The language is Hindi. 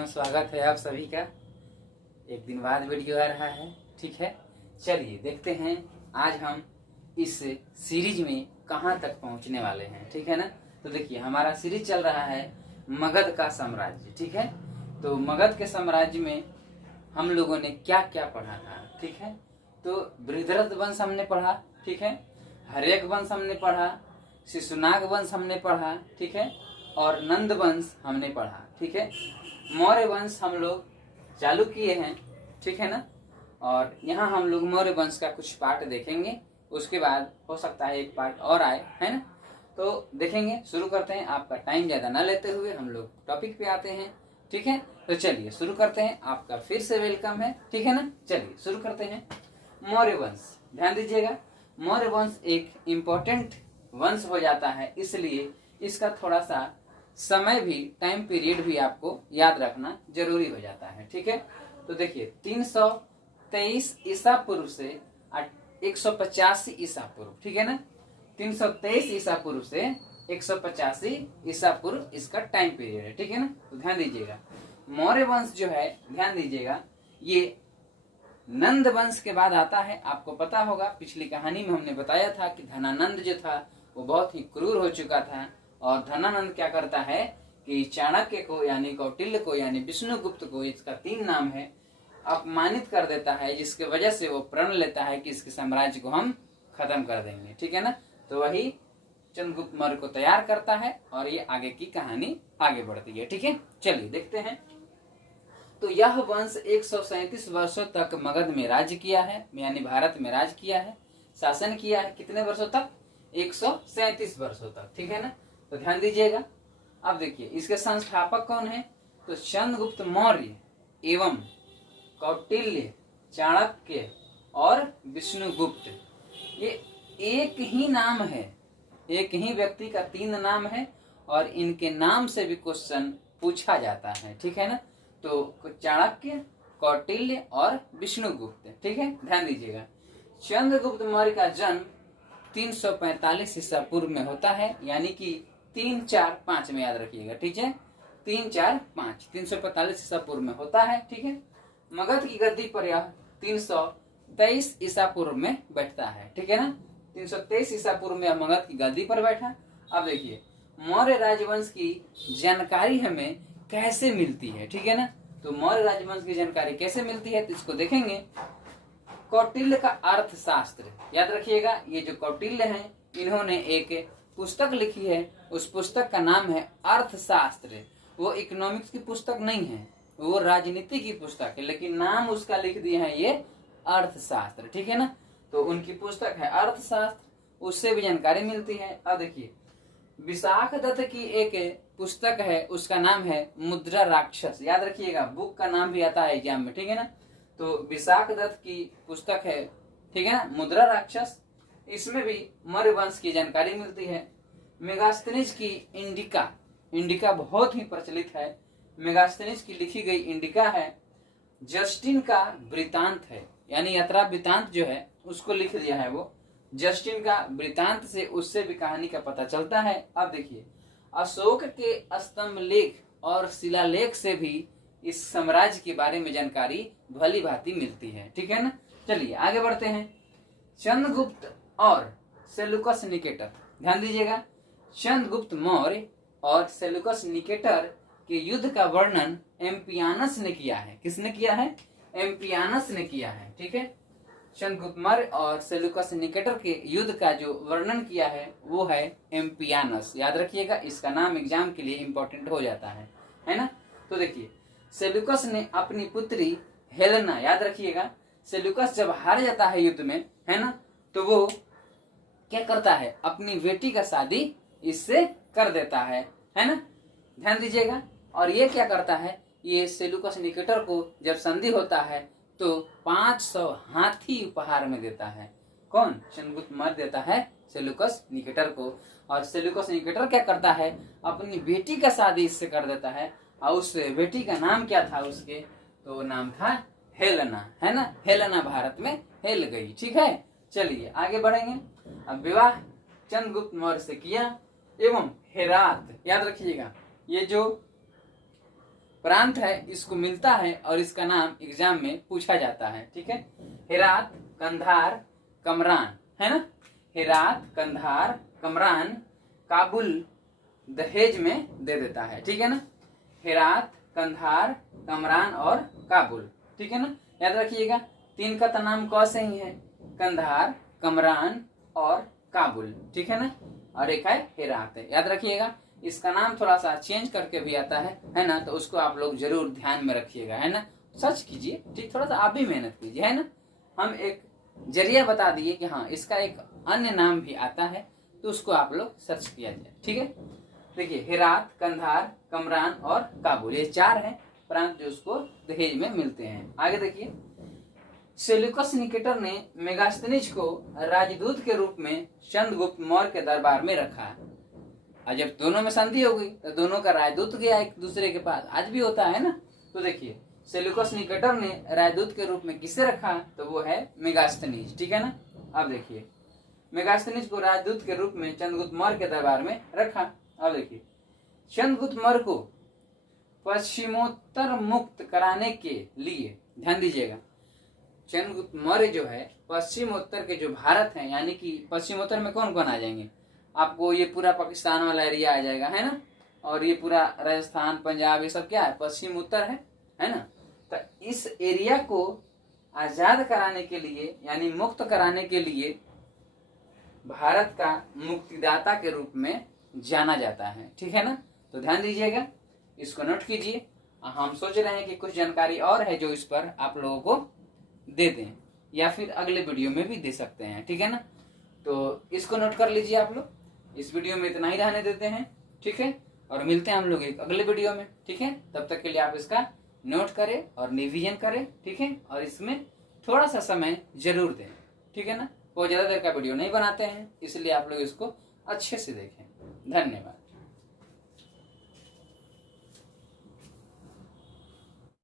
पुनः स्वागत है आप सभी का। एक दिन बाद वीडियो आ रहा है, ठीक है। चलिए देखते हैं आज हम इस सीरीज में कहाँ तक पहुँचने वाले हैं, ठीक है ना। तो देखिए हमारा सीरीज चल रहा है मगध का साम्राज्य, ठीक है। तो मगध के साम्राज्य में हम लोगों ने क्या क्या पढ़ा था, ठीक है। तो बृहद्रथ वंश हमने पढ़ा, ठीक है। हर्यक वंश हमने पढ़ा, शिशुनाग वंश हमने पढ़ा, ठीक है। और नंद वंश हमने पढ़ा, ठीक है। मौर्य वंश हम लोग चालू किए हैं, ठीक है ना। और यहाँ हम लोग मौर्य वंश का कुछ पार्ट देखेंगे, उसके बाद हो सकता है एक पार्ट और आए, है ना। तो देखेंगे, शुरू करते हैं। आपका टाइम ज्यादा न लेते हुए हम लोग टॉपिक पे आते हैं, ठीक है। तो चलिए शुरू करते हैं। आपका फिर से वेलकम है, ठीक है ना। चलिए शुरू करते हैं। मौर्य वंश, ध्यान दीजिएगा, मौर्य वंश एक इम्पोर्टेंट वंश हो जाता है, इसलिए इसका थोड़ा सा समय भी, टाइम पीरियड भी आपको याद रखना जरूरी हो जाता है, ठीक है। तो देखिए 323 ईसा पूर्व से 185 ईसा पूर्व, ठीक है ना। 323 ईसा पूर्व से 185 ईसा पूर्व इसका टाइम पीरियड है, ठीक है ना। तो ध्यान दीजिएगा, मौर्य वंश जो है, ध्यान दीजिएगा, ये नंद वंश के बाद आता है। आपको पता होगा, पिछली कहानी में हमने बताया था कि धनानंद जो था वो बहुत ही क्रूर हो चुका था, और धनानंद क्या करता है कि चाणक्य को यानी कौटिल्य को यानी विष्णुगुप्त को, इसका 3 नाम है, अपमानित कर देता है, जिसके वजह से वो प्रण लेता है कि इसके साम्राज्य को हम खत्म कर देंगे, ठीक है ना। तो वही चंद्रगुप्त मौर्य को तैयार करता है और ये आगे की कहानी आगे बढ़ती है, ठीक है। चलिए देखते हैं। तो यह वंश 137 वर्षों तक मगध में राज्य किया है, यानी भारत में राज किया है, शासन किया है। कितने वर्षों तक? 137 वर्षों तक, ठीक है ना। तो ध्यान दीजिएगा। अब देखिए इसके संस्थापक कौन है? तो चंद्रगुप्त मौर्य एवं कौटिल्य, चाणक्य और विष्णुगुप्त, ये एक ही नाम है, एक ही व्यक्ति का 3 नाम है, और इनके नाम से भी क्वेश्चन पूछा जाता है, ठीक है ना। तो चाणक्य, कौटिल्य और विष्णुगुप्त, ठीक है। ध्यान दीजिएगा, चंद्रगुप्त मौर्य का जन्म 345 ईसा पूर्व में होता है, यानी कि 345 में याद रखिएगा, ठीक है। 345 345 ईसा पूर्व में होता है, ठीक है। मगध की गद्दी पर यह 323 ईसा पूर्व में बैठता है, ठीक है ना। 323 ईसा पूर्व में मगध की गद्दी पर बैठा। अब देखिए मौर्य राजवंश की जानकारी हमें कैसे मिलती है, ठीक है ना। तो मौर्य राजवंश की जानकारी कैसे मिलती है, तो इसको देखेंगे। कौटिल्य का अर्थशास्त्र, याद रखिएगा, ये जो कौटिल्य हैं इन्होंने एक पुस्तक लिखी है, उस पुस्तक का नाम है अर्थशास्त्र। वो इकोनॉमिक्स की पुस्तक नहीं है, वो राजनीति की पुस्तक है, लेकिन नाम उसका लिख दिया है ये अर्थशास्त्र, ठीक है ना। तो उनकी पुस्तक है अर्थशास्त्र, उससे भी जानकारी मिलती है। अब देखिए विशाख दत्त की एक पुस्तक है, उसका नाम है मुद्रा राक्षस, याद रखिएगा, बुक का नाम भी आता है एग्जाम में, ठीक है ना। तो विशाख दत्त की पुस्तक है, ठीक है ना, मुद्रा राक्षस। इसमें भी मौर्य वंश की जानकारी मिलती है। मेगास्थनीज की इंडिका, इंडिका बहुत ही प्रचलित है, मेगास्थनीज की लिखी गई इंडिका है। जस्टिन का वृतांत है, यानी यात्रा वृतांत जो है उसको लिख दिया है वो, जस्टिन का वृतांत से उससे भी कहानी का पता चलता है। अब देखिए अशोक के स्तंभ लेख और शिलालेख से भी इस साम्राज्य के बारे में जानकारी भली भांति मिलती है, ठीक है ना। चलिए आगे बढ़ते हैं। चंद्रगुप्त और सेल्यूकस निकेटर, ध्यान दीजिएगा, चंद्रगुप्त मौर्य और सेल्यूकस निकेटर के युद्ध का वर्णन एम्पियानस ने किया है। किसने किया है? एम्पियानस ने किया है, ठीक है। चंद्रगुप्त मौर्य और सेल्यूकस निकेटर के युद्ध का जो वर्णन किया है वो है एम्पियानस, याद रखिएगा, इसका नाम एग्जाम के लिए इंपॉर्टेंट हो जाता है ना। तो देखिए सेल्यूकस ने अपनी पुत्री हेलेना, याद रखिएगा, सेल्यूकस जब हार जाता है युद्ध में, है ना, तो वो क्या करता है, अपनी बेटी का शादी इससे कर देता है ना। ध्यान दीजिएगा। और ये क्या करता है, ये सेल्यूकस निकेटर को जब संधि होता है तो 500 हाथी उपहार में देता है। कौन? चंद्रगुप्त मौर्य देता है सेल्यूकस निकेटर को। और सेल्यूकस निकेटर क्या करता है, अपनी बेटी का शादी इससे कर देता है, और उस बेटी का नाम क्या था उसके? तो नाम था हेलेना, है ना। हेलेना भारत में हेल गई, ठीक है। चलिए आगे बढ़ेंगे। अब विवाह चंद्रगुप्त मौर्य से किया एवं हेरात, याद रखिएगा, ये जो प्रांत है, इसको मिलता है और इसका नाम एग्जाम में पूछा जाता है। ठीक है, हेरात, कंधार, कमरान, है ना। हेरात, कंधार, कमरान, काबुल दहेज में दे देता है। ठीक है ना, हेरात, कंधार, कमरान और काबुल। ठीक है ना, याद रखिएगा, तीन का तो नाम क से ही है, कंधार, कमरान और काबुल। ठीक है ना, और एक है हेरात है। याद रखिएगा, इसका नाम थोड़ा सा चेंज करके भी आता है ना, तो उसको आप लोग जरूर ध्यान में रखिएगा, है ना। सर्च कीजिए, ठीक, थोड़ा सा आप भी मेहनत कीजिए, है ना। हम एक जरिया बता दिए कि हाँ इसका एक अन्य नाम भी आता है, तो उसको आप लोग सर्च किया जाए। ठीक है, देखिए हेरात, कंधार, कमरान और काबुल, ये चार हैं प्रांत जो उसको दहेज में मिलते हैं। आगे देखिए, सेल्यूकस निकेटर ने मेगास्थनीज को राजदूत के रूप में चंद्रगुप्त मौर्य के दरबार में रखा। और जब दोनों में संधि हो गई तो दोनों का राजदूत गया एक दूसरे के पास, आज भी होता है ना। तो देखिए, सेल्यूकस निकेटर ने राजदूत के रूप में किसे रखा, तो वो है मेगास्थनीज। ठीक है ना, अब देखिए, मेगास्थनीज को राजदूत के रूप में चंद्रगुप्त मौर्य के दरबार में रखा। अब देखिए, चंद्रगुप्त मौर्य को पश्चिमोत्तर मुक्त कराने के लिए, ध्यान दीजिएगा, चंद्रगुप्त मौर्य जो है पश्चिमोत्तर के जो भारत है, यानी कि पश्चिमोत्तर में कौन कौन आ जाएंगे, आपको ये पूरा पाकिस्तान वाला एरिया आ जाएगा, है ना, और ये पूरा राजस्थान, पंजाब, ये सब क्या है, पश्चिम उत्तर है ना। तो इस एरिया को आजाद कराने के लिए, यानी मुक्त कराने के लिए भारत का मुक्तिदाता के रूप में जाना जाता है। ठीक है ना, तो ध्यान दीजिएगा, इसको नोट कीजिए। हम सोच रहे हैं कि कुछ जानकारी और है जो इस पर आप लोगों को दे दें, या फिर अगले वीडियो में भी दे सकते हैं। ठीक है ना, तो इसको नोट कर लीजिए आप लोग। इस वीडियो में इतना ही रहने देते हैं। ठीक है, और मिलते हैं हम लोग एक अगले वीडियो में। ठीक है, तब तक के लिए आप इसका नोट करें और रिवीजन करें। ठीक है, और इसमें थोड़ा सा समय जरूर दें। ठीक है ना, बहुत ज्यादा देर का वीडियो नहीं बनाते हैं, इसलिए आप लोग इसको अच्छे से देखें। धन्यवाद।